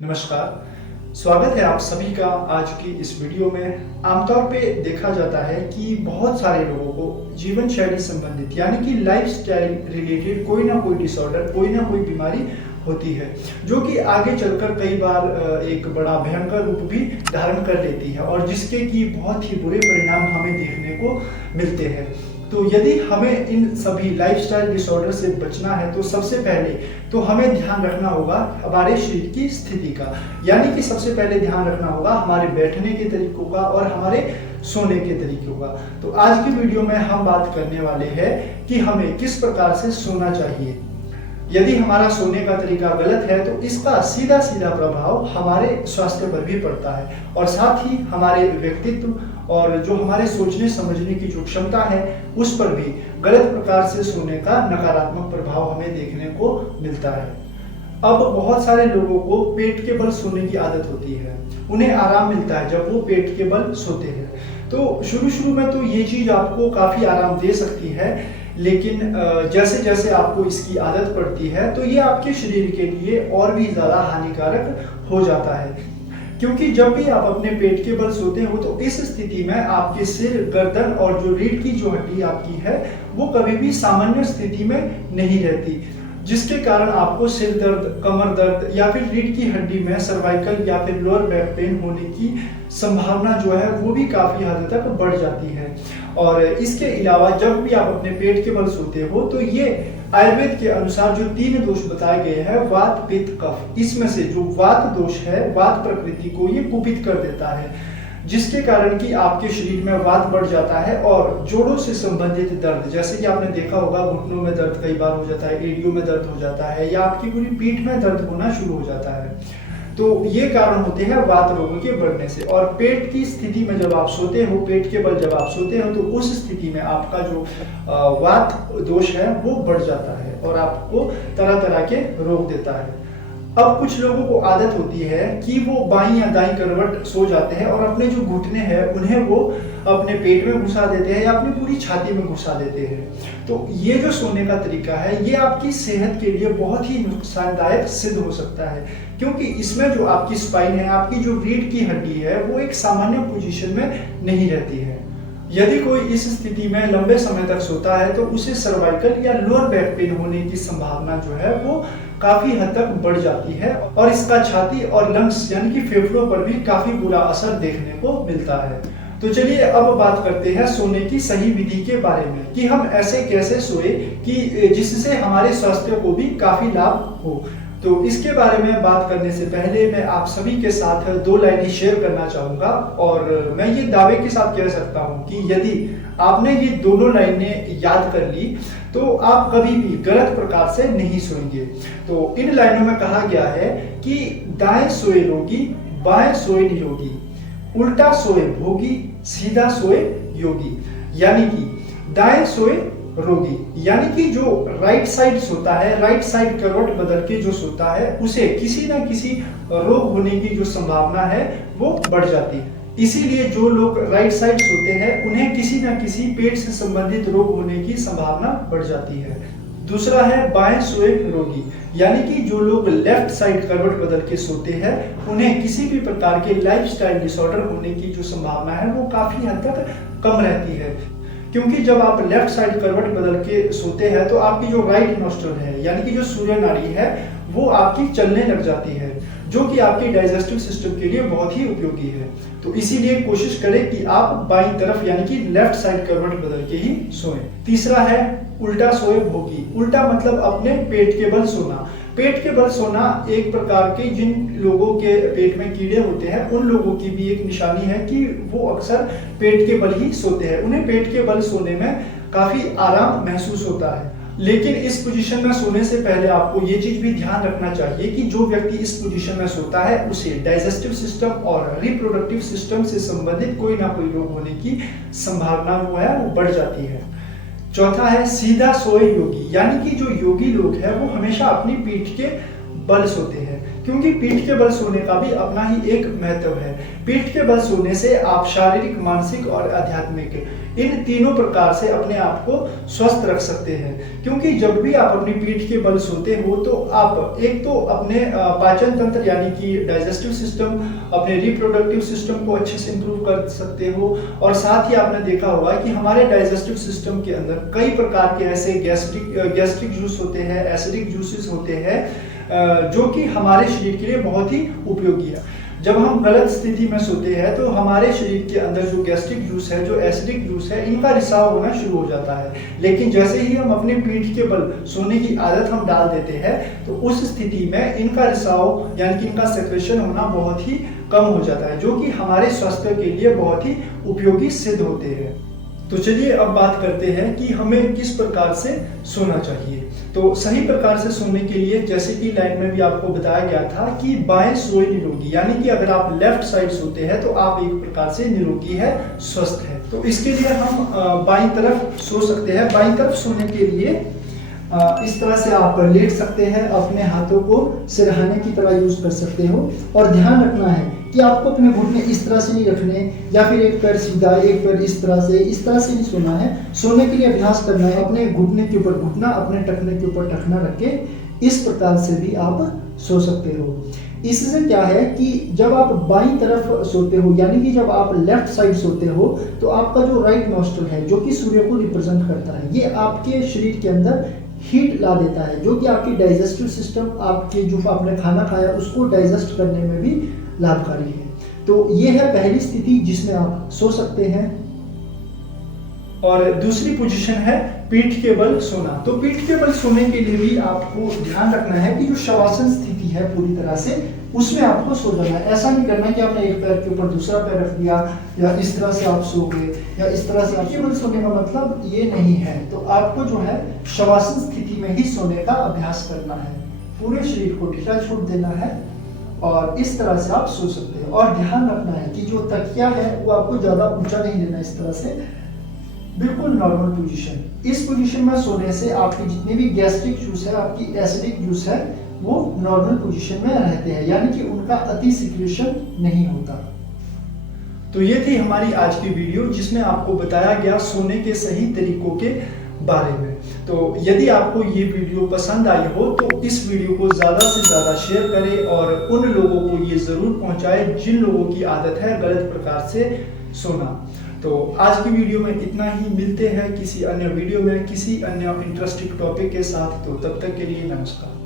नमस्कार। स्वागत है आप सभी का आज की इस वीडियो में। आमतौर पे देखा जाता है कि बहुत सारे लोगों को जीवन शैली संबंधित यानी कि लाइफस्टाइल रिलेटेड कोई ना कोई डिसऑर्डर, कोई ना कोई बीमारी होती है, जो कि आगे चलकर कई बार एक बड़ा भयंकर रूप भी धारण कर लेती है और जिसके कि बहुत ही बुरे परिणाम हमें देखने को मिलते हैं। तो यदि हमें इन सभी लाइफस्टाइल डिसऑर्डर से बचना है तो सबसे पहले तो हमें ध्यान रखना होगा हमारे शरीर की स्थिति का, यानी कि सबसे पहले ध्यान रखना होगा हमारे बैठने के तरीकों का और हमारे सोने के तरीकों का। तो आज की वीडियो में हम बात करने वाले हैं कि हमें किस प्रकार से सोना चाहिए। यदि हमारा सोने का तरीका गलत है तो इसका सीधा सीधा प्रभाव हमारे स्वास्थ्य पर भी पड़ता है और साथ ही हमारे व्यक्तित्व और जो हमारे सोचने समझने की जो क्षमता है उस पर भी गलत प्रकार से सोने का नकारात्मक प्रभाव हमें देखने को मिलता है। अब बहुत सारे लोगों को पेट के बल सोने की आदत होती है, उन्हें आराम मिलता है जब वो पेट के बल सोते हैं। तो शुरू में तो ये चीज आपको काफी आराम दे सकती है, लेकिन जैसे जैसे आपको इसकी आदत पड़ती है तो ये आपके शरीर के लिए और भी ज्यादा हानिकारक हो जाता है, क्योंकि जब भी आप अपने पेट के बल सोते हो तो इस स्थिति में आपके सिर, गर्दन और जो रीढ़ की जो हड्डी आपकी है वो कभी भी सामान्य स्थिति में नहीं रहती, जिसके कारण आपको सिर दर्द, कमर दर्द या फिर रीढ़ की हड्डी में सर्वाइकल या फिर लोअर बैक पेन होने की संभावना जो है वो भी काफी हद तक बढ़ जाती है। और इसके अलावा जब भी आप अपने पेट के बल सोते हो तो ये आयुर्वेद के अनुसार जो 3 दोष बताए गए हैं, वात, पित्त, कफ, इसमें से जो वात दोष है, वात प्रकृति को ये कुपित कर देता है, जिसके कारण कि आपके शरीर में वात बढ़ जाता है और जोड़ों से संबंधित दर्द, जैसे कि आपने देखा होगा घुटनों में दर्द कई बार हो जाता है, एड़ियों में दर्द हो जाता है या आपकी पूरी पीठ में दर्द होना शुरू हो जाता है। तो ये कारण होते हैं वात रोगों के बढ़ने से। और पेट की स्थिति में जब आप सोते हो, पेट के बल जब आप सोते हो तो उस स्थिति में आपका जो वात दोष है वो बढ़ जाता है और आपको तरह तरह के रोग देता है। अब कुछ लोगों को आदत होती है कि वो बाईं या दाईं करवट सो जाते हैं और अपने जो घुटने हैं उन्हें वो अपने पेट में घुसा देते हैं या अपनी पूरी छाती में घुसा देते हैं। तो ये जो सोने का तरीका है ये आपकी सेहत के लिए बहुत ही नुकसानदायक सिद्ध हो सकता है, क्योंकि इसमें जो आपकी स्पाइन है, आपकी जो रीढ़ की हड्डी है वो एक सामान्य पोजीशन में नहीं रहती है। यदि कोई इस स्थिति में लंबे समय तक सोता है तो उसे सर्वाइकल या लोअर बैक पेन होने की संभावना जो है वो काफी हद तक बढ़ जाती है और इसका छाती और लंग्स यानी कि फेफड़ों पर भी काफी बुरा असर देखने को मिलता है। तो चलिए अब बात करते हैं सोने की सही विधि के बारे में कि हम ऐसे कैसे सोए कि जिससे हमारे स्वास्थ्य को भी काफी लाभ हो। तो इसके बारे में बात करने से पहले मैं आप सभी के साथ 2 लाइनें शेयर करना चाहूंगा और मैं ये दावे के साथ कह सकता हूं कि यदि आपने ये दोनों लाइनें याद कर ली तो आप कभी भी गलत प्रकार से नहीं सोएंगे। तो इन लाइनों में कहा गया है कि दाएं सोए रोगी, बाएं सोए निरोगी, उल्टा सोए भोगी, सीधा सोए योगी। यानी कि दाएं सोए रोगी यानी कि जो राइट साइड सोता है, राइट साइड करवट बदल के जो सोता है उसे किसी ना किसी रोग होने की जो संभावना है वो बढ़ जाती है। इसीलिए जो लोग राइट साइड सोते हैं उन्हें किसी ना किसी पेट से संबंधित रोग होने की संभावना बढ़ जाती है। दूसरा है बाएं सोए रोगी, यानी कि जो लोग लेफ्ट साइड करवट बदल के सोते हैं उन्हें किसी भी प्रकार के लाइफस्टाइल डिसऑर्डर होने की जो संभावना है वो काफी हद तक कम रहती है, क्योंकि जब आप लेफ्ट साइड करवट बदल के सोते हैं तो आपकी जो राइट नोस्ट्रल है यानी कि जो सूर्य नाड़ी है वो आपकी चलने लग जाती है, जो कि आपके डाइजेस्टिव सिस्टम के लिए बहुत ही उपयोगी है। तो इसीलिए कोशिश करें कि आप बाईं तरफ यानी कि लेफ्ट साइड करवट बदल के ही सोएं। तीसरा है उल्टा सोए भोगी। उल्टा मतलब अपने पेट के बल सोना। पेट के बल सोना एक प्रकार के जिन लोगों के पेट में कीड़े होते हैं उन लोगों की भी एक निशानी है कि वो अक्सर पेट के बल ही सोते हैं, उन्हें पेट के बल सोने में काफी आराम महसूस होता है। लेकिन इस पोजीशन में सोने से पहले आपको ये चीज भी ध्यान रखना चाहिए कि जो व्यक्ति इस पोजीशन में सोता है उसे डाइजेस्टिव सिस्टम और रिप्रोडक्टिव सिस्टम से संबंधित कोई ना कोई रोग होने की संभावना वो है वो बढ़ जाती है। चौथा है सीधा सोए योगी, यानी कि जो योगी लोग हैं वो हमेशा अपनी पीठ के बल सोते हैं। क्योंकि पीठ के बल सोने का भी अपना ही एक महत्व है। पीठ के बल सोने से आप शारीरिक, मानसिक और आध्यात्मिक इन तीनों प्रकार से अपने आप को स्वस्थ रख सकते हैं। क्योंकि जब भी आप अपनी पीठ के बल सोते हो तो आप एक तो अपने पाचन तंत्र यानी कि डाइजेस्टिव सिस्टम, अपने रिप्रोडक्टिव सिस्टम को अच्छे से इंप्रूव कर सकते हो। और साथ ही आपने देखा होगा कि हमारे डाइजेस्टिव सिस्टम के अंदर कई प्रकार के ऐसे गैस्ट्रिक जूस होते हैं, एसिडिक जूसेस होते हैं जो कि हमारे शरीर के लिए बहुत ही उपयोगी है। जब हम गलत स्थिति में सोते हैं तो हमारे शरीर के अंदर जो गैस्ट्रिक जूस है, जो एसिडिक जूस है, इनका रिसाव होना शुरू हो जाता है। लेकिन जैसे ही हम अपने पीठ के बल सोने की आदत हम डाल देते हैं तो उस स्थिति में इनका रिसाव यानी कि इनका सेक्रेशन होना बहुत ही कम हो जाता है, जो कि हमारे स्वास्थ्य के लिए बहुत ही उपयोगी सिद्ध होते हैं। तो चलिए अब बात करते हैं कि हमें किस प्रकार से सोना चाहिए। तो सही प्रकार से सोने के लिए जैसे कि लाइन में भी आपको बताया गया था कि बाएं सोए निरोगी, यानी कि अगर आप लेफ्ट साइड सोते हैं तो आप एक प्रकार से निरोगी है, स्वस्थ है। तो इसके लिए हम बाईं तरफ सो सकते हैं। बाईं तरफ सोने के लिए इस तरह से आप लेट सकते हैं, अपने हाथों को सिरहाने की तरह यूज कर सकते हो। और ध्यान रखना है कि आपको अपने घुटने इस तरह से नहीं रखने, या फिर एक पैर सीधा एक पैर इस तरह से नहीं सोना है। सोने के लिए अभ्यास करना है अपने घुटने के ऊपर घुटना, अपने टखने के ऊपर टखना रख के इस प्रकार से भी आप सो सकते हो। इससे क्या है कि जब आप बाईं तरफ सोते हो यानी कि जब आप लेफ्ट साइड सोते हो तो आपका जो राइट नॉस्ट्रल है, जो कि सूर्य को रिप्रेजेंट करता है, ये आपके शरीर के अंदर हीट ला देता है, जो कि आपकी डाइजेस्टिव सिस्टम, आपके जो आपने खाना खाया उसको डाइजेस्ट करने में भी लाभकारी है। तो ये है पहली स्थिति जिसमें आप सो सकते हैं। और दूसरी पोजीशन है पीठ के बल सोना। तो पीठ के बल सोने के लिए भी आपको ध्यान रखना है कि जो शवासन स्थिति है पूरी तरह से उसमें आपको सो जाना है। ऐसा नहीं करना कि आपने एक पैर के ऊपर दूसरा पैर रख दिया या इस तरह से आप सो गए या इस तरह से। पीठ के बल सोने का मतलब ये नहीं है। तो आपको जो है शवासन स्थिति में ही सोने का अभ्यास करना है, पूरे शरीर को ढीला छोड़ देना है और इस तरह से आप सो सकते हैं। और ध्यान रखना है कि जो तकिया है वो आपको ज्यादा ऊंचा नहीं लेना, इस तरह से बिल्कुल नॉर्मल पोजीशन। इस पोजीशन में सोने से आपकी जितने भी गैस्ट्रिक जूस है, आपकी एसिडिक जूस है, वो नॉर्मल पोजीशन में रहते हैं, यानी कि उनका अति सिक्रेशन नहीं होता। तो ये थी हमारी आज की वीडियो जिसमें आपको बताया गया सोने के सही तरीकों के बारे में। तो यदि आपको ये वीडियो पसंद आई हो तो इस वीडियो को ज़्यादा से ज़्यादा शेयर करें और उन लोगों को ये ज़रूर पहुंचाएं जिन लोगों की आदत है गलत प्रकार से सोना। तो आज की वीडियो में इतना ही। मिलते हैं किसी अन्य वीडियो में किसी अन्य इंटरेस्टिंग टॉपिक के साथ। तो तब तक के लिए नमस्कार।